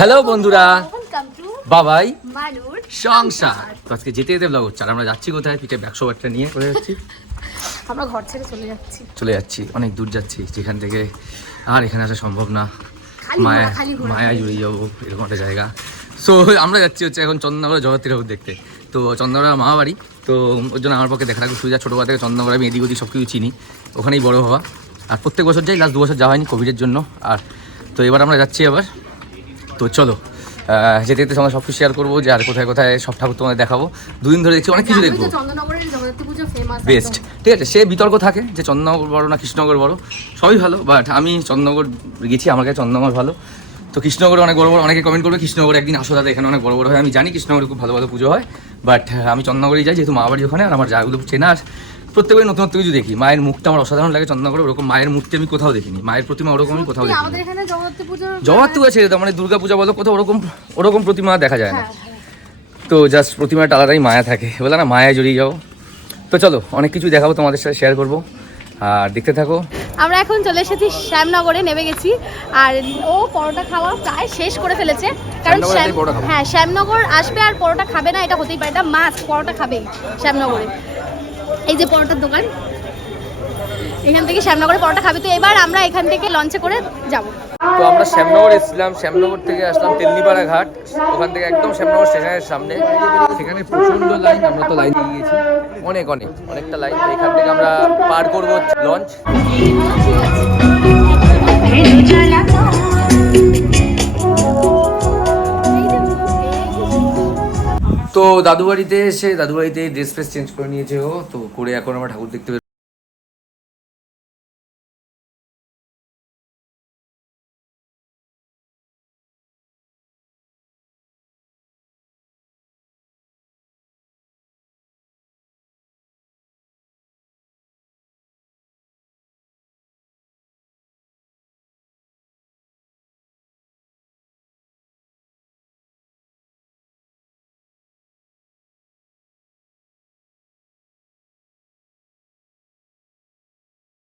Hello বন্ধুরা। বাবাই। সংসার। তো আজকে যেতে যেতে ব্লগ হচ্ছে আর আমরা যাচ্ছি কোথায়? পিঠে ব্যাগশো একটা নিয়ে কোথায় যাচ্ছি। আমরা ঘর ছেড়ে চলে যাচ্ছি। চলে যাচ্ছি অনেক দূর যাচ্ছি যেখান থেকে আর এখানে আসা সম্ভব না। মায়া। মায়া জুড়িয়ে যাব এরকম একটা জায়গা। সো আমরা যাচ্ছি হচ্ছে এখন চন্দননগর জগত্রী ঠাকুর দেখতে। তো চন্দননগর মামা বাড়ি। তো ওর জন্য আমার পক্ষে দেখা খুব সুবিধা ছোটোবেলা থেকে চন্দননগর আমি এদিক ওদিক সব কিছু চিনি। ওখানেই বড় হওয়া। আর প্রত্যেক বছর যাই লাস্ট দু বছর যাওয়া হয়নি কোভিডের জন্য। আর তো এবার আমরা যাচ্ছি আবার। তো চলো যেতে যেতে তোমাদের সব কিছু শেয়ার করব যে আর কোথায় কোথায় সব ঠাকুর তোমাদের দেখাবো। দুদিন ধরে দেখছি অনেক কিছু দেখব। বেস্ট ঠিক আছে সে বিতর্ক থাকে যে চন্দননগর বড় না কৃষ্ণনগর বড়। সবই ভালো বাট আমি চন্দননগর গেছি আমার কাছে চন্দননগর ভালো। তো কৃষ্ণনগরে অনেক বড় বড় অনেকে কমেন্ট করবে কৃষ্ণনগরে একদিন আসো দাদা এখানে অনেক বড় বড় হয়। আমি জানি কৃষ্ণনগরে খুব ভালো ভালো পুজো হয় বাট আমি চন্দননগরেই যাই যেহেতু মা বাড়ি ওখানে আর আমার জায়গাগুলো চেনা আর প্রত্যেকবার নতুন নতুন কিছু দেখি। মায়ের মুখটা আমার অসাধারণ লাগে চন্দননগরে ওরকম মায়ের মূর্তি আমি কোথাও দেখিনি। মায়ের প্রতিমা ওরকম আমি কোথাও দেখিনি। আমাদের এখানে জগদ্ধাত্রী জগৎ তুয়া ছেড়ে দাও মানে দুর্গা পূজা বলো কোথাও ওরকম ওরকম প্রতিমা দেখা যায় না। হ্যাঁ, হ্যাঁ। তো জাস্ট প্রতিমাটা আলাদাই মায়া থাকে। বলে না মায়া জড়িয়ে যাও। তো চলো অনেক কিছু দেখাবো তোমাদের সাথে শেয়ার করব। আর দেখতে থাকো। আমরা এখন চলে এসেছি শ্যামনগরে নেমে গেছি। আর ও পরোটা খাওয়া প্রায় শেষ করে ফেলেছে। কারণ। হ্যাঁ শ্যামনগর আসবে আর পরোটা খাবে না এটা হতেই পারে। এটা মাছ পরোটা খাবে শ্যামনগরে। এই যে পরোটার দোকান। এখান থেকে শ্যামনগরে পরোটা খাবে। তো এবার আমরা এখান থেকে লঞ্চে করে যাব। তো আমরা শ্যামনগর এসেছিলাম। শ্যামনগর থেকে আসলাম তেলনিপাড়া ঘাট। ওখান থেকে একদম শ্যামনগর স্টেশনের সামনে। সেখানে প্রচণ্ড লাইন আমরা তো লাইন দিয়ে গেছি অনেক অনেক অনেকটা লাইন এখান থেকে আমরা পার করব লঞ্চ তো দাদু বাড়িতে এসে দাদু বাড়িতে ড্রেস ফ্রেস চেঞ্জ করে নিয়েছে ও, তো করে এখন আমার ঠাকুর দেখতে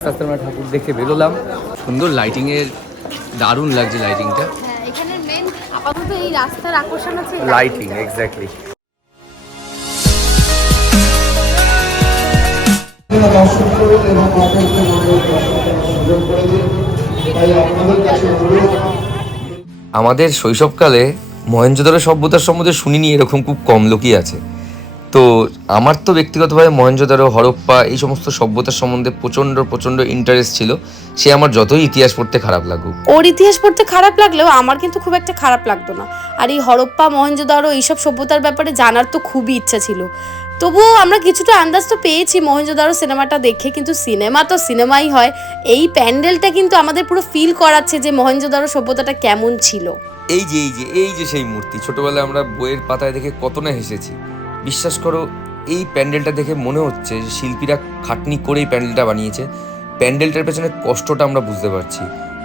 রাস্তায় আমরা ঠাকুর দেখে বেরোলাম। সুন্দর লাইটিং এর দারুণ লাগছে লাইটিংটা এখানে মেন আপাতত এই রাস্তার আকর্ষণ আছে লাইটিং এক্স্যাক্টলি দর্শন করুন এবং অপরকে মঙ্গল দর্শন করার সুযোগ করে দিন তাই আপনাদের কাছে অনুরোধ আমাদের শৈশবকালে মহেঞ্জোদারো সভ্যতার সম্বন্ধে শুনিনি এরকম খুব কম লোকই আছে। তো আমার তো ব্যক্তিগতভাবে মহেঞ্জোদারো হরপ্পা এই সমস্ত সভ্যতার সম্বন্ধে প্রচণ্ড প্রচণ্ড ইন্টারেস্ট ছিল। সে আমার যতই ইতিহাস পড়তে খারাপ লাগুক। ওর ইতিহাস পড়তে খারাপ লাগলেও আমার কিন্তু খুব একটা খারাপ লাগতো না। আর এই হরপ্পা মহেঞ্জোদারো এইসব সভ্যতার ব্যাপারে জানার তো খুবই ইচ্ছা ছিল। তবুও আমরা কিছুটা আন্দাজ তো পেয়েছি মহেঞ্জোদারো সিনেমাটা দেখে কিন্তু সিনেমা তো সিনেমাই হয়। এই প্যান্ডেলটা কিন্তু আমাদের পুরো ফিল করাচ্ছে যে মহেঞ্জোদারো সভ্যতাটা কেমন ছিল। এই যে এই যে এই যে সেই মূর্তি ছোটবেলায় আমরা বইয়ের পাতায় দেখে কত না হেসেছি। বিশ্বাস করো, এই প্যান্ডেলটা দেখে মনে হচ্ছে যে শিল্পীরা খাটনি করেই প্যান্ডেলটা বানিয়েছে। প্যান্ডেলটার পেছনে কষ্টটা আমরা বুঝতে পারছি।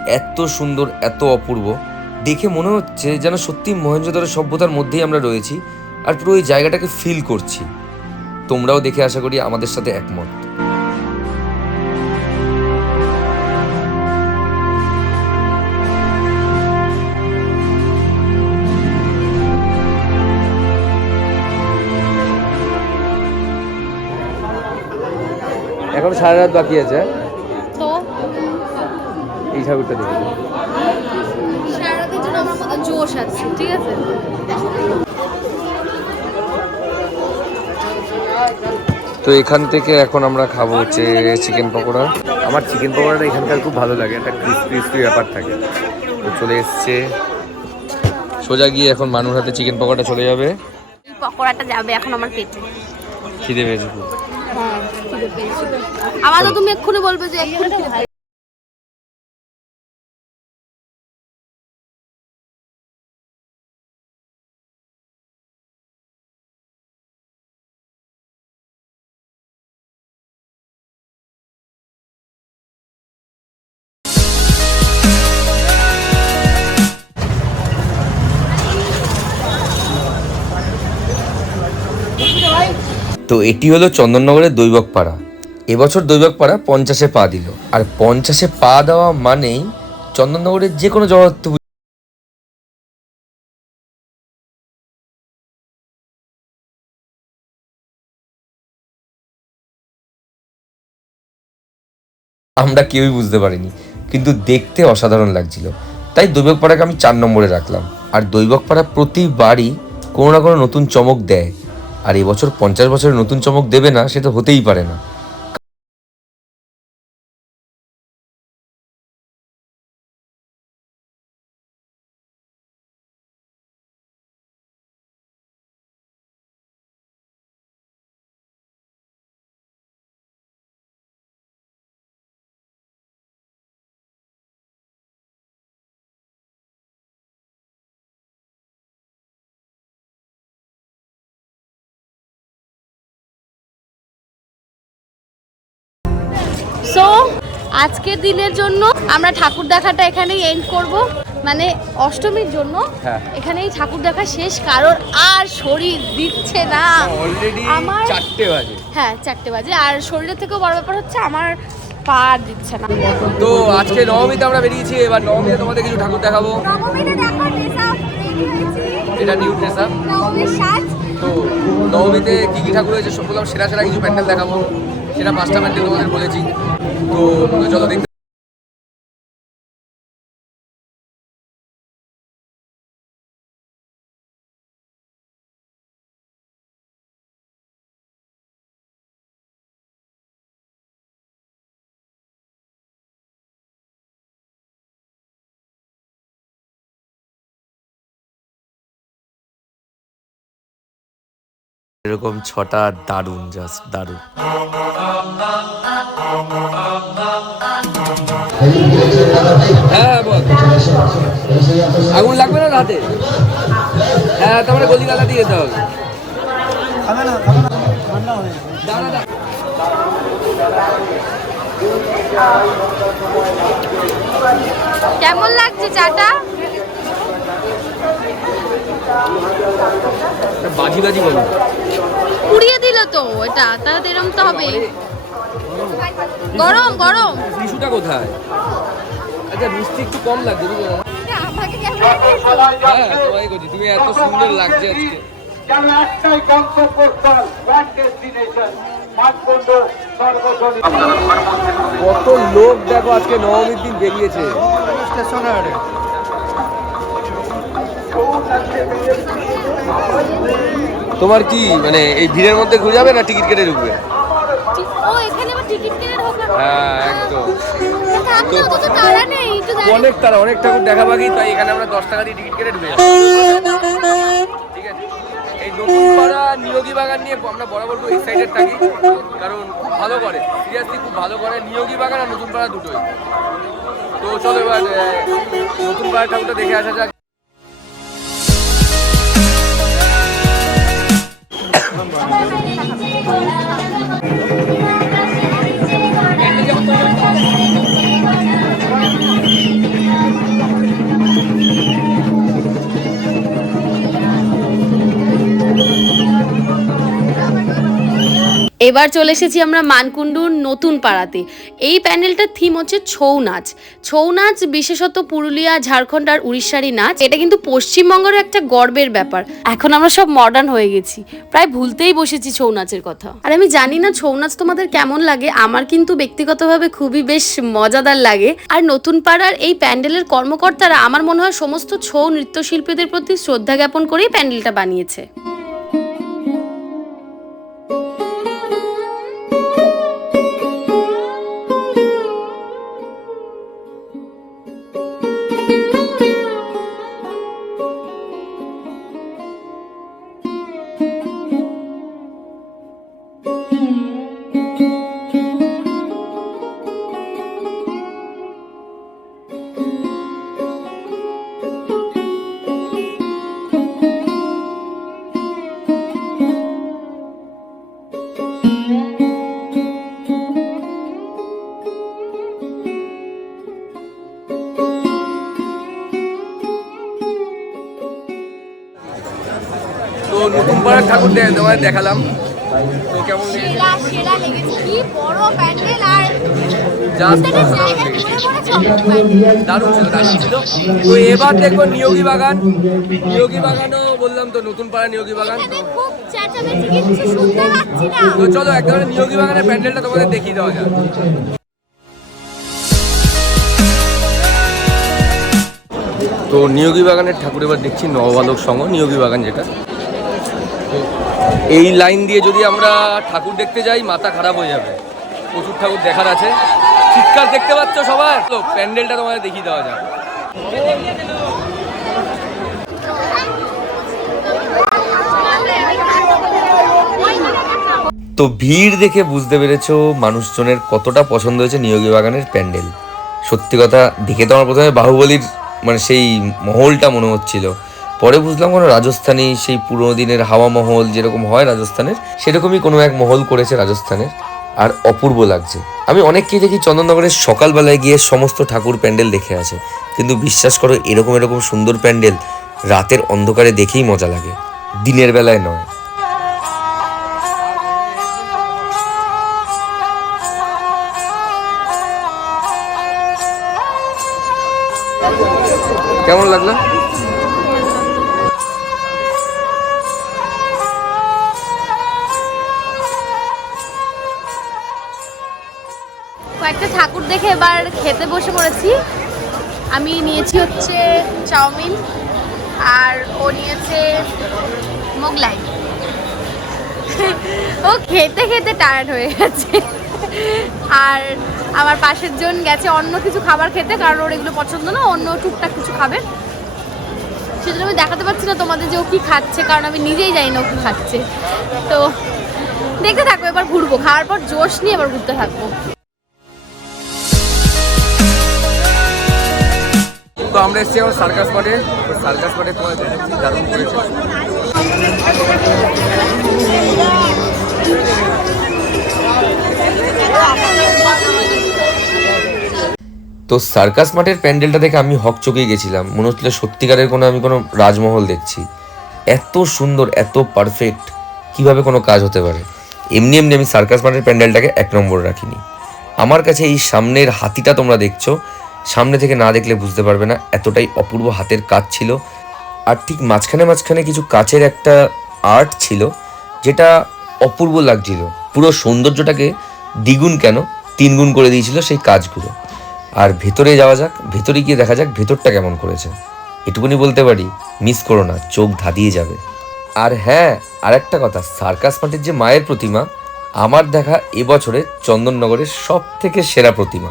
এত সুন্দর, এত অপূর্ব। দেখে মনে হচ্ছে যেন সত্যি মহেন্দ্রদারের সভ্যতার মধ্যেই আমরা রয়েছি আর পুরো ওই জায়গাটাকে ফিল করছি। তোমরাও দেখে আশা করি আমাদের সাথে একমত। এখন সারা রাত বাকি আছে। তো? এই ঠাকুরটা দেখি। জোশ আছে ঠিক আছে? তো এখান থেকে এখন আমরা খাব হচ্ছে চিকেন পকোড়া। আমার চিকেন পকোড়াটা এখানকার খুব ভালো লাগে একটা ক্রিসপি ক্রিসপি ব্যাপার থাকে। তো চলে এসছে। সোজা গিয়ে এখন মানুষ হাতে চিকেন পকোড়া চলে যাবে। পকোড়াটা যাবে এখন আমার পেটে। খিদে পেয়েছে খুব। আবার তুমি এক্ষুনি বলবে যে এক্ষুনি এটি হলো চন্দননগরের দৈবক পাড়া এবছর দৈবক পাড়া পঞ্চাশে পা দিল। আর পঞ্চাশে পা দেওয়া মানেই চন্দননগরের যে কোনো জগত্ব আমরা কেউই বুঝতে পারিনি, কিন্তু দেখতে অসাধারণ লাগছিল। তাই দৈবক পাড়াকে আমি চার নম্বরে রাখলাম। আর দৈবক পাড়া প্রতিবারই কোনো না কোনো নতুন চমক দেয়। আর এবছর পঞ্চাশ বছরের নতুন চমক দেবে না সে তো হতেই পারে না। সো আজকের দিনের জন্য আমরা ঠাকুর দেখাটা এখানেই এন্ড করব। মানে অষ্টমীর জন্য হ্যাঁ। এখানেই ঠাকুর দেখা শেষ কারণ আর শরীর দিচ্ছে না। অলরেডি আমার চারটে বাজে। হ্যাঁ চারটে বাজে। আর শরীরের থেকেও বড় ব্যাপার হচ্ছে আমার পা দিচ্ছে না। তো আজকে নবমীতে আমরা বেরিয়েছি এবার নবমীতে তোমাদের কিছু ঠাকুর দেখাবো। এটা নিউ ড্রেস আপ তো নবমীতে কী কী ঠাকুর হয়েছে সব সেরা সেরা কিছু প্যান্ডেল দেখাবো। সেটা পাঁচটা প্যান্ডেল তোমাদের বলেছি। তো চলো দেখতে এরকম ছটা দারুণ জাস্ট দারুণ। হ্যাঁ আগুন লাগবে না হাতে হ্যাঁ তারপরে গলি গালা দিয়ে যেতে হবে। কেমন লাগছে চাটা? বাজি বাজি পুড়িয়ে দিল তো এটা তাহলে এরম তো হবে গরম গরম। টিস্যুটা কোথায়? আচ্ছা মিষ্টি একটু কম লাগছে বুঝলে হ্যাঁ তোমায় করছি। তুমি এত সুন্দর লাগছে আজকে। একটাই গন্তব্যস্থল ওয়ান ডেস্টিনেশন কত লোক দেখো আজকে নবমীর দিন বেরিয়েছে। তোমার কি মানে এই ভিড়ের মধ্যে ঘুরে যাবে না টিকিট কেটে ঢুকবে? ও এখানে আবার টিকিট কেটে ঢোকা হ্যাঁ একদম। দাঁড়িয়ে- অনেক তারা অনেক ঠাকুর দেখা বাকি তাই এখানে আমরা দশ টাকা দিয়ে টিকিট কেটে ঢুকে যাব ঠিক আছে? এই নতুন পাড়া নিয়োগী বাগান নিয়ে আমরা বরাবর খুব এক্সাইটেড থাকি কারণ খুব ভালো করে সিরিয়াসলি খুব ভালো করে নিয়োগী বাগান আর নতুন পাড়া দুটোই। তো চলো এবার নতুন পাড়া ঠাকুরটা দেখে আসা যাক। Thank you. এবার চলে এসেছি আমরা মানকুণ্ডুর নতুন পাড়াতে। এই প্যান্ডেলটার থিম হচ্ছে ছৌ নাচ। ছৌ নাচ, বিশেষত পুরুলিয়া, ঝাড়খণ্ড আর উড়িষ্যারই নাচ, এটা কিন্তু পশ্চিমবঙ্গের একটা গর্বের ব্যাপার। এখন আমরা সব মডার্ন হয়ে গেছি। প্রায় ভুলতেই বসেছি ছৌ নাচের কথা। আর আমি জানি না ছৌ নাচ তোমাদের কেমন লাগে, আমার কিন্তু ব্যক্তিগতভাবে খুবই বেশ মজাদার লাগে। আর নতুন পাড়ার এই প্যান্ডেলের কর্মকর্তারা আমার মনে হয় সমস্ত ছৌ নৃত্যশিল্পীদের প্রতি শ্রদ্ধা জ্ঞাপন করেই প্যান্ডেলটা বানিয়েছে। তোমাদের দেখালাম। তো কেমন তো এবার নিয়োগী বাগান। নিয়োগী বাগানও বললাম তো নতুন পাড়া নিয়োগী বাগান। তো চলো এক ধরনের নিয়োগী বাগানের প্যান্ডেলটা দেওয়া তো নিয়োগী বাগানের ঠাকুর এবার দেখছি নবালক সঙ্গ নিয়োগী বাগান যেটা। এই লাইন দিয়ে যদি আমরা ঠাকুর দেখতে যাই, মাথা খারাপ হয়ে যাবে। প্রচুর ঠাকুর দেখার আছে। চিৎকার দেখতে পাচ্ছ সবার তো প্যান্ডেলটা তোমাদের দেখিয়ে দেওয়া যাক। তো ভিড় দেখে বুঝতে পেরেছ মানুষজনের কতটা পছন্দ হয়েছে নিয়োগী বাগানের প্যান্ডেল। সত্যি কথা, দেখে তো আমার প্রথমে বাহুবলীর মানে সেই মহলটা মনে হচ্ছিল। পরে বুঝলাম কোনো রাজস্থানি সেই পুরোনো দিনের হাওয়া মহল যেরকম হয় রাজস্থানের, সেরকমই কোনো এক মহল করেছে রাজস্থানের। আর অপূর্ব লাগছে। আমি অনেককেই দেখি চন্দননগরের সকালবেলায় গিয়ে সমস্ত ঠাকুর প্যান্ডেল দেখে আছে। কিন্তু বিশ্বাস করো, এরকম এরকম সুন্দর প্যান্ডেল রাতের অন্ধকারে দেখেই মজা লাগে। দিনের বেলায় নয়। কয়েকটা ঠাকুর দেখে এবার খেতে বসে পড়েছি। আমি নিয়েছি হচ্ছে চাউমিন আর ও নিয়েছে মোগলাই। ও খেতে খেতে টায়ার্ড হয়ে গেছে। আর আমার পাশের জন গেছে অন্য কিছু খাবার খেতে, কারণ ওর এগুলো পছন্দ না, অন্য টুকটাক কিছু খাবে। সেজন্য আমি দেখাতে পারছি না তোমাদের যে ও কি খাচ্ছে, কারণ আমি নিজেই জানি না ও কি খাচ্ছে। তো দেখতে থাকব এবার ঘুরবো। খাওয়ার পর জোশ নিয়ে এবার ঘুরতে থাকব। তো আমরা এসেছি আমার সার্কাস মাঠে। সার্কাস মাঠে তোমাদের দেখাচ্ছি, দারুণ করেছে। তো সার্কাস মাঠের প্যান্ডেলটা দেখে আমি হকচকে গেছিলাম। মনে হচ্ছিল সত্যিকারের কোনো আমি কোনো রাজমহল দেখছি। এত সুন্দর, এত পারফেক্ট কীভাবে কোনো কাজ হতে পারে? এমনি এমনি আমি সার্কাস মাঠের প্যান্ডেলটাকে এক নম্বর রাখিনি। আমার কাছে এই সামনের হাতিটা তোমরা দেখছ সামনে থেকে না দেখলে বুঝতে পারবে না, এতটাই অপূর্ব হাতের কাজ ছিল। আর ঠিক মাঝখানে মাঝখানে কিছু কাচের একটা আর্ট ছিল, যেটা অপূর্ব লাগছিল। পুরো সৌন্দর্যটাকে দ্বিগুণ কেন, তিনগুণ করে দিয়েছিল সেই কাজগুলো। আর ভেতরে যাওয়া যাক, ভেতরে গিয়ে দেখা যাক ভেতরটা কেমন করেছে। এটুকুনি বলতে পারি, মিস করো না, চোখ ধাঁধিয়ে যাবে। আর হ্যাঁ আর একটা কথা, সার্কাস মাঠের যে মায়ের প্রতিমা, আমার দেখা এবছরে চন্দননগরের সব থেকে সেরা প্রতিমা।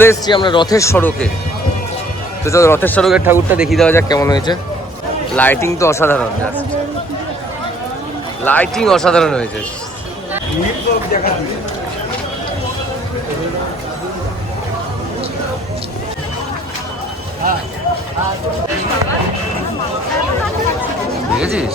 চলে এসেছি আমরা রথের সড়কে। তো চলো রথের সড়কের ঠাকুরটা দেখিয়ে দেওয়া যাক কেমন হয়েছে। লাইটিং তো অসাধারণ লাইটিং অসাধারণ হয়েছে। দেখেছিস?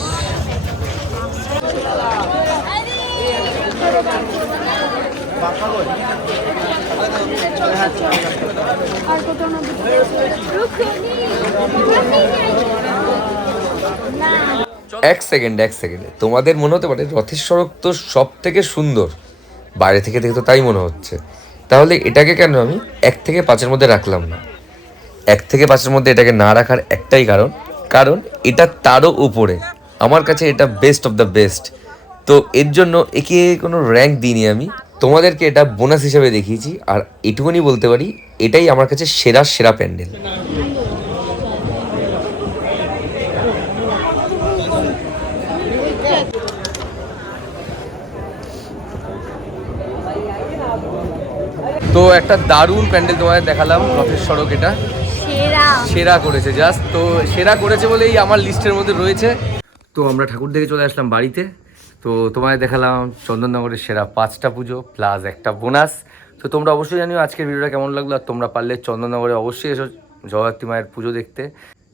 এক সেকেন্ড এক সেকেন্ডে তোমাদের মনে হতে পারে রথের সড়ক তো সব থেকে সুন্দর। বাইরে থেকে দেখে তো তাই মনে হচ্ছে। তাহলে এটাকে কেন আমি এক থেকে পাঁচের মধ্যে রাখলাম না? এক থেকে পাঁচের মধ্যে এটাকে না রাখার একটাই কারণ কারণ এটা তারও উপরে। আমার কাছে এটা বেস্ট অফ দ্য বেস্ট তো এর জন্য একে কোনো র্যাঙ্ক দিইনি আমি। তোমাদেরকে এটা বোনাস হিসেবে দেখিয়েছি আর এটুকুনি বলতে পারি এটাই আমার কাছে সেরা সেরা প্যান্ডেল। তো একটা দারুণ প্যান্ডেল তোমাদের দেখালাম রথের সড়ক এটা। সেরা। সেরা করেছে জাস্ট তো সেরা করেছে বলেই আমার লিস্টের মধ্যে রয়েছে। তো আমরা ঠাকুর দেখে চলে আসলাম বাড়িতে। তো তোমায় দেখালাম চন্দননগরের সেরা পাঁচটা পুজো প্লাস একটা বোনাস তো তোমরা অবশ্যই জানিও আজকের ভিডিওটা কেমন লাগল আর তোমরা পারলে চন্দননগরে অবশ্যই এসো জগদ্ধাত্রী মায়ের পুজো দেখতে।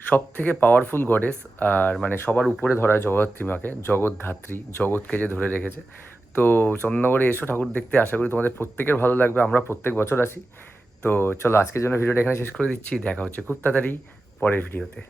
সব থেকে পাওয়ারফুল গডেস আর মানে সবার উপরে ধরা হয় জগদ্ধাত্রী মাকে জগৎধাত্রী জগৎকে যে ধরে রেখেছে। তো চন্দননগরে এসো ঠাকুর দেখতে, আশা করি তোমাদের প্রত্যেকের ভালো লাগবে, আমরা প্রত্যেক বছর আসি। তো চলো আজকের জন্য ভিডিওটা এখানে শেষ করে দিচ্ছি, দেখা হচ্ছে খুব তাড়াতাড়ি পরের ভিডিওতে